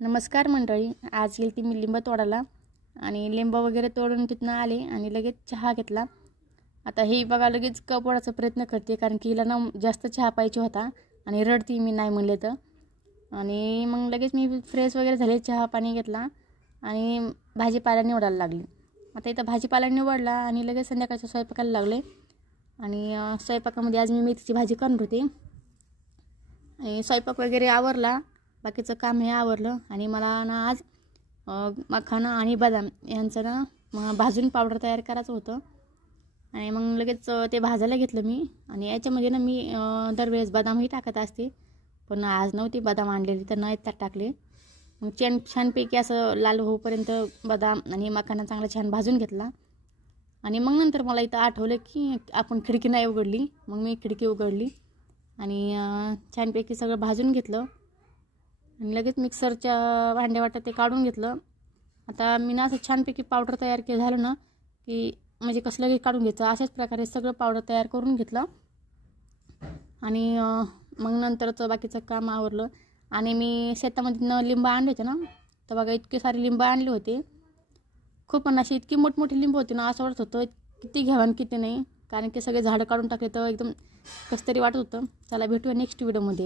नमस्कार मंडळी. आज गेली ती मी लिंब तोडायला आणि लिंब वगैरे तोडून तिथनं आले आणि लगेच चहा घेतला. आता ही बघा लगेच कप ओढायचा प्रयत्न करते, कारण की हिला ना जास्त चहा पाहिजे होता आणि रडती मी नाही म्हणले तर. आणि मग लगेच मी फ्रेश वगैरे झाले, चहा पाणी घेतला आणि भाजीपाला निवडायला लागली. आता इथं भाजीपाला निवडला आणि लगेच संध्याकाळच्या स्वयंपाकाला लागले. आणि स्वयंपाकामध्ये आज मी मेथीची भाजी करणार होती आणि स्वयंपाक वगैरे आवरला, बाकीचं काम हे आवरलं. आणि मला ना आज मखाना आणि बदाम यांचं ना भाजून पावडर तयार करायचं होतं. आणि मग लगेच ते भाजायला घेतलं मी. आणि याच्यामध्ये ना मी दरवेळेस बदामही टाकत असते, पण आज नव्हती बदाम आणलेली तर नाही त्यात टाकले. मग छानपैकी असं लाल होईपर्यंत बदाम आणि मखाना चांगला छान भाजून घेतला. आणि मग नंतर मला इथं आठवलं की आपण खिडकी नाही उघडली. मग मी खिडकी उघडली आणि छानपैकी सगळं भाजून घेतलं आणि लगेच मिक्सरच्या भांड्यावाटं ते काढून घेतलं. आता मी ना असं छानपैकी पावडर तयार केलं झालं ना की म्हणजे कसलं काही काढून घ्यायचं, अशाच प्रकारे सगळं पावडर तयार करून घेतलं. आणि मग नंतरचं बाकीचं काम आवरलं. आणि मी शेतामधनं लिंब आणले होते ना, तर बघा इतके सारे लिंब आणले होते. खूप अशी इतकी मोठमोठी लिंब होती ना, असं वाटत होतं किती घ्यावं आणि किती नाही, कारण की सगळे झाडं काढून टाकले तर एकदम कसं तरी वाटत होतं. चला भेटूया नेक्स्ट व्हिडिओमध्ये.